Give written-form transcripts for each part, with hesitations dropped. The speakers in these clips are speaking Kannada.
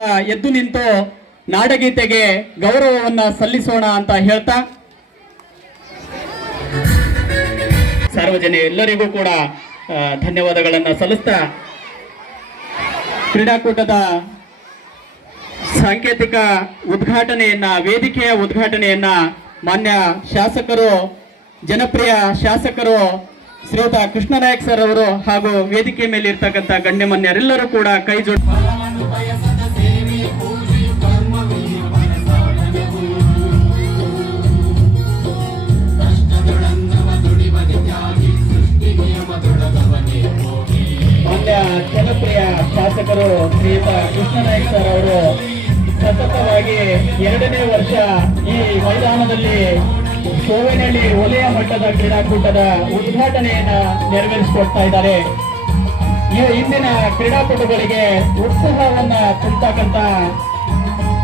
ಎದ್ದು ನಿಂತು ನಾಡಗೀತೆಗೆ ಗೌರವವನ್ನ ಸಲ್ಲಿಸೋಣ ಅಂತ ಹೇಳ್ತಾ ಸಾರ್ವಜನಿಕ ಎಲ್ಲರಿಗೂ ಕೂಡ ಧನ್ಯವಾದಗಳನ್ನು ಸಲ್ಲಿಸ್ತಾ ಕ್ರೀಡಾಕೂಟದ ಸಾಂಕೇತಿಕ ಉದ್ಘಾಟನೆಯನ್ನ ವೇದಿಕೆಯ ಉದ್ಘಾಟನೆಯನ್ನ ಮಾನ್ಯ ಶಾಸಕರು ಜನಪ್ರಿಯ ಶಾಸಕರು ಶ್ರೀಯುತ ಕೃಷ್ಣನಾಯಕ್ ಸರ್ ಅವರು ಹಾಗೂ ವೇದಿಕೆ ಮೇಲೆ ಇರ್ತಕ್ಕಂಥ ಗಣ್ಯಮಾನ್ಯರೆಲ್ಲರೂ ಕೂಡ ಕೈ ಜೋಡಿ ಮಾನ್ಯ ಜನಪ್ರಿಯ ಶಾಸಕರು ಶ್ರೀಯುತ ಕೃಷ್ಣನಾಯಕ್ ಸರ್ ಅವರು ಸತತವಾಗಿ 2ನೇ ವರ್ಷ ಈ ಮೈದಾನದಲ್ಲಿ ಸೋವೇನಹಳ್ಳಿ ವಲಯ ಮಟ್ಟದ ಕ್ರೀಡಾಕೂಟದ ಉದ್ಘಾಟನೆಯನ್ನ ನೆರವೇರಿಸಿಕೊಡ್ತಾ ಇದ್ದಾರೆ. ಈ ಇಂದಿನ ಕ್ರೀಡಾಪಟುಗಳಿಗೆ ಉತ್ಸಾಹವನ್ನ ತುಂಬತಕ್ಕಂತ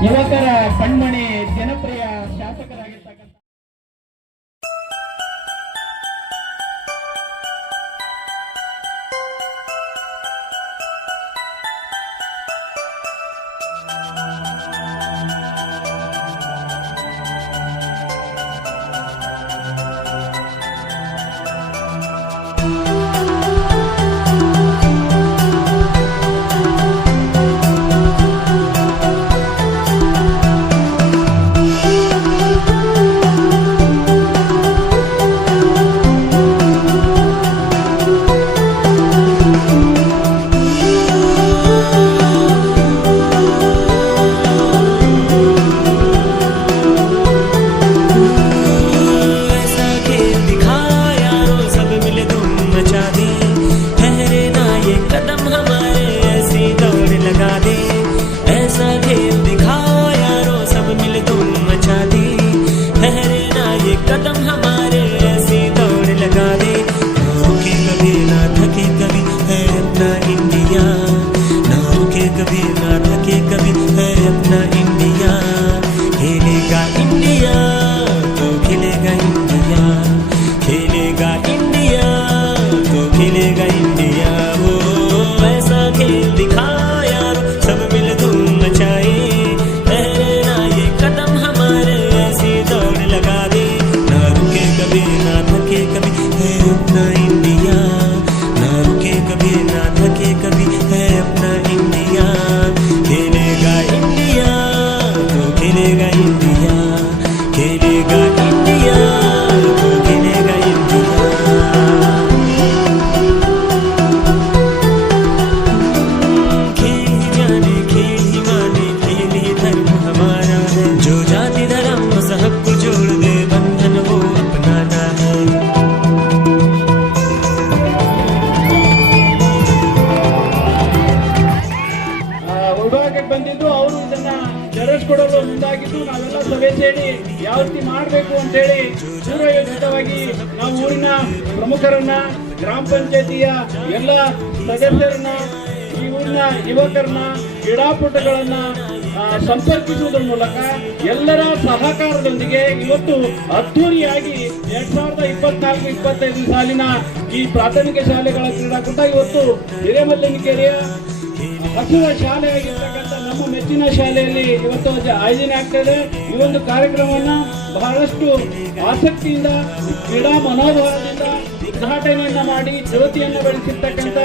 ಯುವಕರ ಕಣ್ಮಣಿ ಜನಪ್ರಿಯ ಶಾಸಕರಾಗಿರ್ತಕ್ಕಂಥ ಬಂದಿದ್ದು ಅವರು ಇದನ್ನ ನೆರವೇರಿಸಿಕೊಡಲು ಮುಂದಾಗಿದ್ದು ನಾವೆಲ್ಲ ಸಭೆ ಸೇರಿ ಯಾವ ರೀತಿ ಮಾಡಬೇಕು ಅಂತ ಹೇಳಿ ಸುವ್ಯವಸ್ಥಿತವಾಗಿ ನಾವು ಊರಿನ ಪ್ರಮುಖರನ್ನ ಗ್ರಾಮ ಪಂಚಾಯತಿಯ ಎಲ್ಲ ಸದಸ್ಯರನ್ನ ಈ ಊರಿನ ಯುವಕರನ್ನ ಕ್ರೀಡಾಪಟುಗಳನ್ನ ಸಂಪರ್ಕಿಸುವುದರ ಮೂಲಕ ಎಲ್ಲರ ಸಹಕಾರದೊಂದಿಗೆ ಇವತ್ತು ಅದ್ದೂರಿಯಾಗಿ 2024-25 ಸಾಲಿನ ಈ ಪ್ರಾಥಮಿಕ ಶಾಲೆಗಳ ಕ್ರೀಡಾಕೂಟ ಇವತ್ತು ಹಿರೇಮಲ್ಲನಿಕೆರೆಯ ಹಸಿರ ಶಾಲೆಯಾಗಿರ್ತಕ್ಕಂಥ ನಮ್ಮ ಮೆಚ್ಚಿನ ಶಾಲೆಯಲ್ಲಿ ಇವತ್ತು ಆಯೋಜನೆ ಆಗ್ತದೆ. ಈ ಒಂದು ಕಾರ್ಯಕ್ರಮವನ್ನ ಬಹಳಷ್ಟು ಆಸಕ್ತಿಯಿಂದ ಕ್ರೀಡಾ ಮನೋಭಾವದಿಂದ ಉದ್ಘಾಟನೆಯನ್ನ ಮಾಡಿ ಜ್ಯೋತಿಯನ್ನು ಬೆಳೆಸಿರ್ತಕ್ಕಂಥ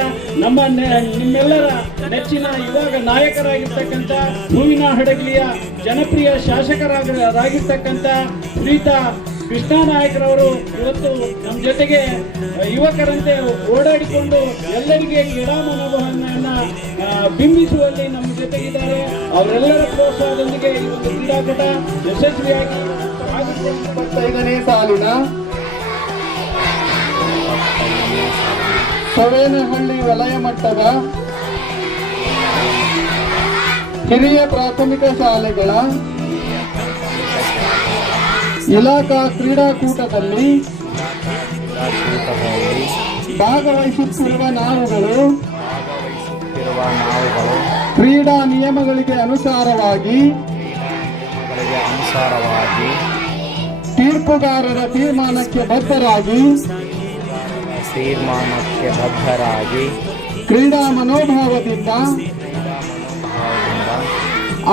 ನಿಮ್ಮೆಲ್ಲರ ನೆಚ್ಚಿನ ಯುವ ನಾಯಕರಾಗಿರ್ತಕ್ಕಂಥ ಹೂವಿನ ಹಡಗಲಿಯ ಜನಪ್ರಿಯ ಶಾಸಕರಾಗಿರ್ತಕ್ಕಂಥ ಶ್ರೀಯುತ ಕೃಷ್ಣನಾಯಕರವರು ಇವತ್ತು ನಮ್ಮ ಜೊತೆಗೆ ಯುವಕರಂತೆ ಓಡಾಡಿಕೊಂಡು ಎಲ್ಲರಿಗೆ ಕ್ರೀಡಾ ಮನೋಭಾವನೆಯನ್ನ ಬಿಂಬಿಸುವಲ್ಲಿ ನಮ್ಮ ಜೊತೆಗಿದ್ದಾರೆ. ಅವರೆಲ್ಲರ ಪ್ರೋತ್ಸಾಹದೊಂದಿಗೆ ಈ ಒಂದು ಕ್ರೀಡಾಕೂಟ ಯಶಸ್ವಿಯಾಗಿ 25ನೇ ಸಾಲಿನ ಸೋವೇನಹಳ್ಳಿ ವಲಯ ಮಟ್ಟದ ಹಿರಿಯ ಪ್ರಾಥಮಿಕ ಶಾಲೆಗಳ ಇಲಾಖಾ ಕ್ರೀಡಾಕೂಟದಲ್ಲಿ ಭಾಗವಹಿಸುತ್ತಿರುವ ನಾವುಗಳು ಕ್ರೀಡಾ ನಿಯಮಗಳಿಗೆ ಅನುಸಾರವಾಗಿ ತೀರ್ಪುಗಾರರ ತೀರ್ಮಾನಕ್ಕೆ ಬದ್ಧರಾಗಿ ಕ್ರೀಡಾ ಮನೋಭಾವದಿಂದ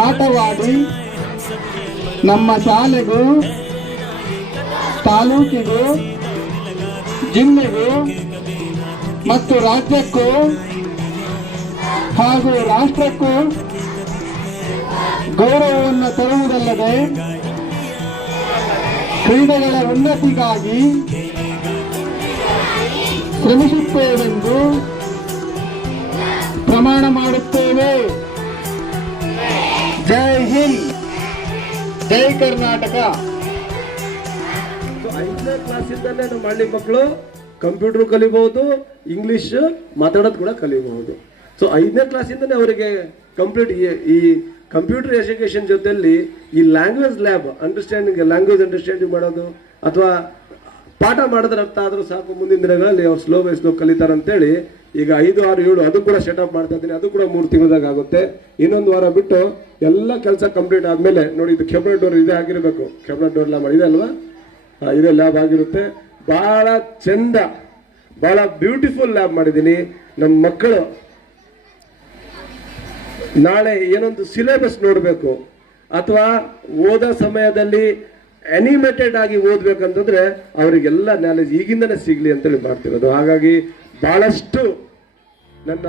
ಆಟವಾಡಿ ನಮ್ಮ ಶಾಲೆಗೂ ತಾಲೂಕಿಗೂ ಜಿಲ್ಲೆಗೂ ಮತ್ತು ರಾಜ್ಯಕ್ಕೂ ಹಾಗೂ ರಾಷ್ಟ್ರಕ್ಕೂ ಗೌರವವನ್ನು ತರುವುದಲ್ಲದೆ ಕ್ರೀಡೆಗಳ ಉನ್ನತಿಗಾಗಿ ಶ್ರಮಿಸುತ್ತೇವೆಂದು ಪ್ರಮಾಣ ಮಾಡುತ್ತೇವೆ. ಜೈ ಹಿಂದ್, ಜೈ ಕರ್ನಾಟಕ. 5ನೇ ಕ್ಲಾಸಿಂದಲೇ ನಮ್ಮ ಹಳ್ಳಿ ಮಕ್ಕಳು ಕಂಪ್ಯೂಟರ್ ಕಲಿಬಹುದು, ಇಂಗ್ಲಿಷ್ ಮಾತಾಡೋದು ಕೂಡ ಕಲಿಬಹುದು. ಸೊ 5ನೇ ಕ್ಲಾಸಿಂದನೇ ಅವರಿಗೆ ಕಂಪ್ಲೀಟ್ ಈ ಕಂಪ್ಯೂಟರ್ ಎಜುಕೇಶನ್ ಜೊತೆಯಲ್ಲಿ ಈ ಲ್ಯಾಂಗ್ವೇಜ್ ಲ್ಯಾಬ್ ಲ್ಯಾಂಗ್ವೇಜ್ ಅಂಡರ್ಸ್ಟ್ಯಾಂಡಿಂಗ್ ಮಾಡೋದು ಅಥವಾ ಪಾಠ ಮಾಡೋದ್ರ ಅರ್ಥ ಆದರೂ ಸಾಕು, ಮುಂದಿನ ದಿನಗಳಲ್ಲಿ ಅವ್ರು ಸ್ಲೋ ಬೈ ಸ್ಲೋ ಕಲಿತಾರೆ ಅಂತೇಳಿ ಈಗ 5, 6, 7 ಅದು ಕೂಡ ಸೆಟಪ್ ಮಾಡ್ತಾ ಇದ್ದೀನಿ. ಅದು ಕೂಡ 3 ತಿಂಗಳದಾಗ ಆಗುತ್ತೆ. ಇನ್ನೊಂದು ವಾರ ಬಿಟ್ಟು ಎಲ್ಲ ಕೆಲಸ ಕಂಪ್ಲೀಟ್ ಆದಮೇಲೆ ನೋಡಿ, ಇದು ಕೆಬ್ನೆಟ್ ಡೋರ್ ಇದೇ ಆಗಿರಬೇಕು. ಕೆಬ್ನೆಟ್ ಡೋರ್ ಲ್ಯಾಬ್ ಇದೆ ಅಲ್ವಾ? ಇದೇ ಲ್ಯಾಬ್ ಆಗಿರುತ್ತೆ. ಭಾಳ ಚಂದ, ಭಾಳ ಬ್ಯೂಟಿಫುಲ್ ಲ್ಯಾಬ್ ಮಾಡಿದ್ದೀನಿ. ನಮ್ಮ ಮಕ್ಕಳು ನಾಳೆ ಏನೊಂದು ಸಿಲೆಬಸ್ ನೋಡಬೇಕು ಅಥವಾ ಓದೋ ಸಮಯದಲ್ಲಿ ಅನಿಮೇಟೆಡ್ ಆಗಿ ಓದ್ಬೇಕಂತಂದ್ರೆ ಅವರಿಗೆಲ್ಲ ನಾಲೆಜ್ ಈಗಿಂದನೇ ಸಿಗ್ಲಿ ಅಂತೇಳಿ ಮಾಡ್ತಿರೋದು. ಹಾಗಾಗಿ ಬಹಳಷ್ಟು ನನ್ನ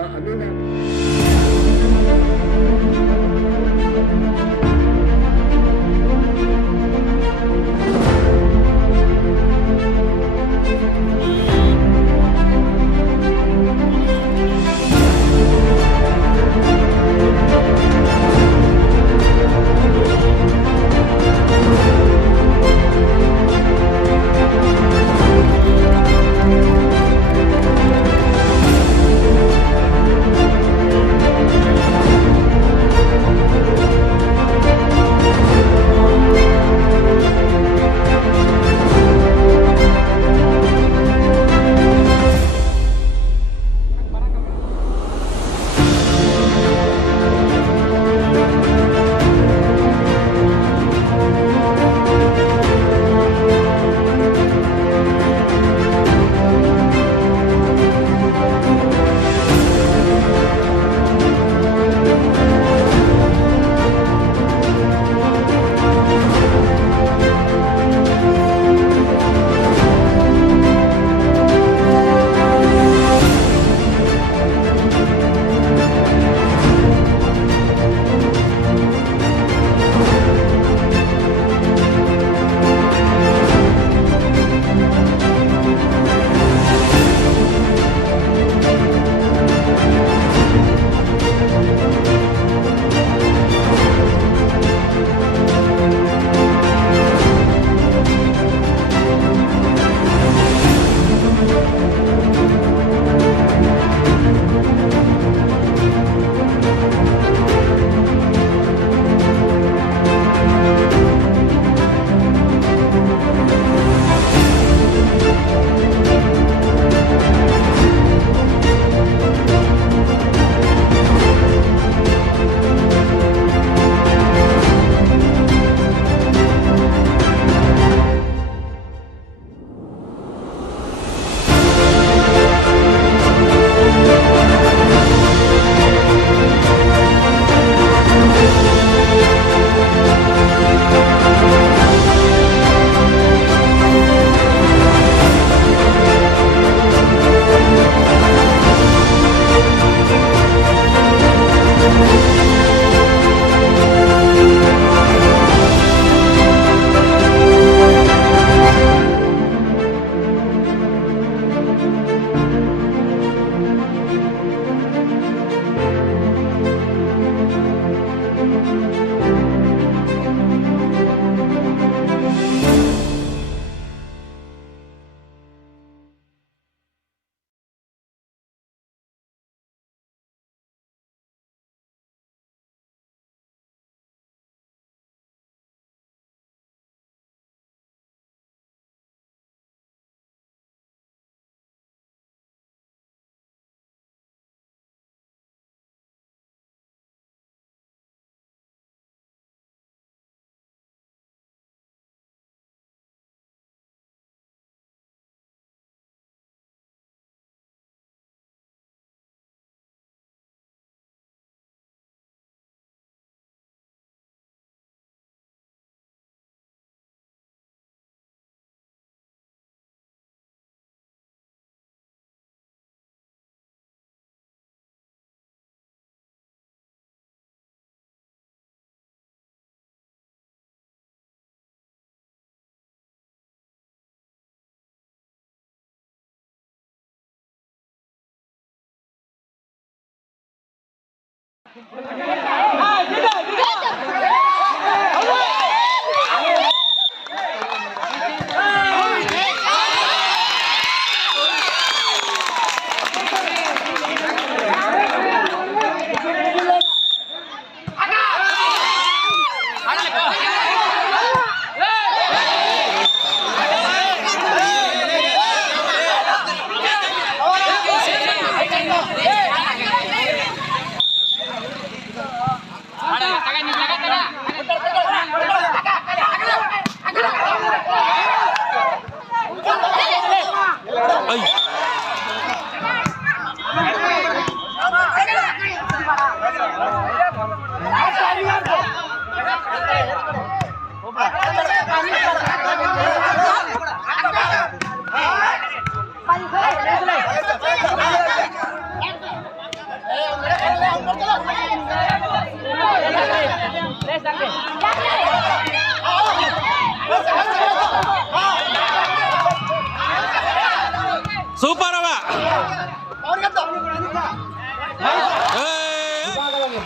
ಸೂಪರ್ ಅವ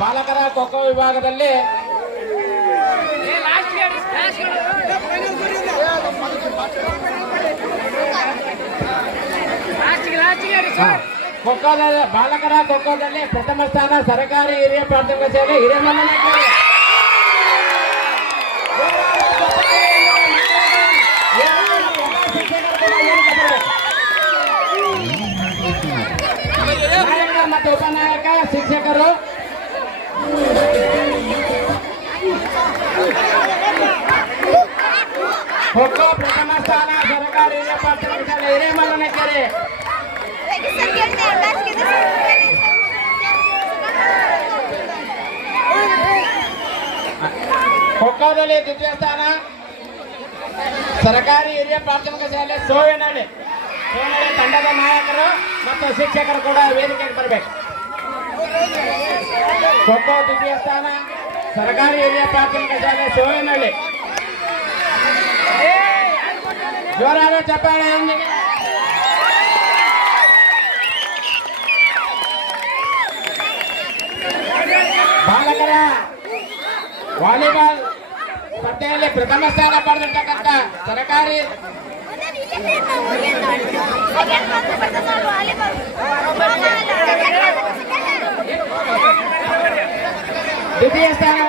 ಬಾಲಕರ ಖೋಖೋ ವಿಭಾಗದಲ್ಲಿ ಬಾಲಕರ ಖೋಖೋದಲ್ಲಿ ಪ್ರಥಮ ಸ್ಥಾನ ಸರ್ಕಾರಿ ಹಿರಿಯ ಪ್ರಾಥಮಿಕ ಶಾಲೆ ಹಿರೇಮಲ್ಲನಕೆರೆ. ನಾಯಕ ಮತ್ತು ಉಪನಾಯಕ ಶಿಕ್ಷಕರು ಖೋಖೋ ಪ್ರಥಮ ಸ್ಥಾನ ಸರ್ಕಾರಿ ಹಿರಿಯ ಪ್ರಾಥಮಿಕ ಶಾಲೆ ಹಿರೇಮಲ್ಲನಕೆರೆ. ಖೋಖೋದಲ್ಲಿ ದ್ವಿತೀಯ ಸ್ಥಾನ ಸರ್ಕಾರಿ ಹಿರಿಯ ಪ್ರಾಥಮಿಕ ಶಾಲೆ ಸೋವಿನಹಳ್ಳಿ ತಂಡದ ನಾಯಕರು ಮತ್ತು ಶಿಕ್ಷಕರು ಕೂಡ ವೇದಿಕೆಗೆ ಬರಬೇಕು. ಖೋಖೋ ದ್ವಿತೀಯ ಸ್ಥಾನ ಸರ್ಕಾರಿ ಹಿರಿಯ ಪ್ರಾಥಮಿಕ ಶಾಲೆ ಸೋವಿನಹಳ್ಳಿ. ಜೋರಾದ ಚಪ್ಪಾಳೆಯೊಂದಿಗೆ ಬಾಲಕರ ವಾಲಿಬಾಲ್ ಸ್ಪರ್ಧೆಯಲ್ಲಿ ಪ್ರಥಮ ಸ್ಥಾನ ಪಡೆದಿರ್ತಕ್ಕಂಥ ಸರ್ಕಾರಿ ದ್ವಿತೀಯ ಸ್ಥಾನ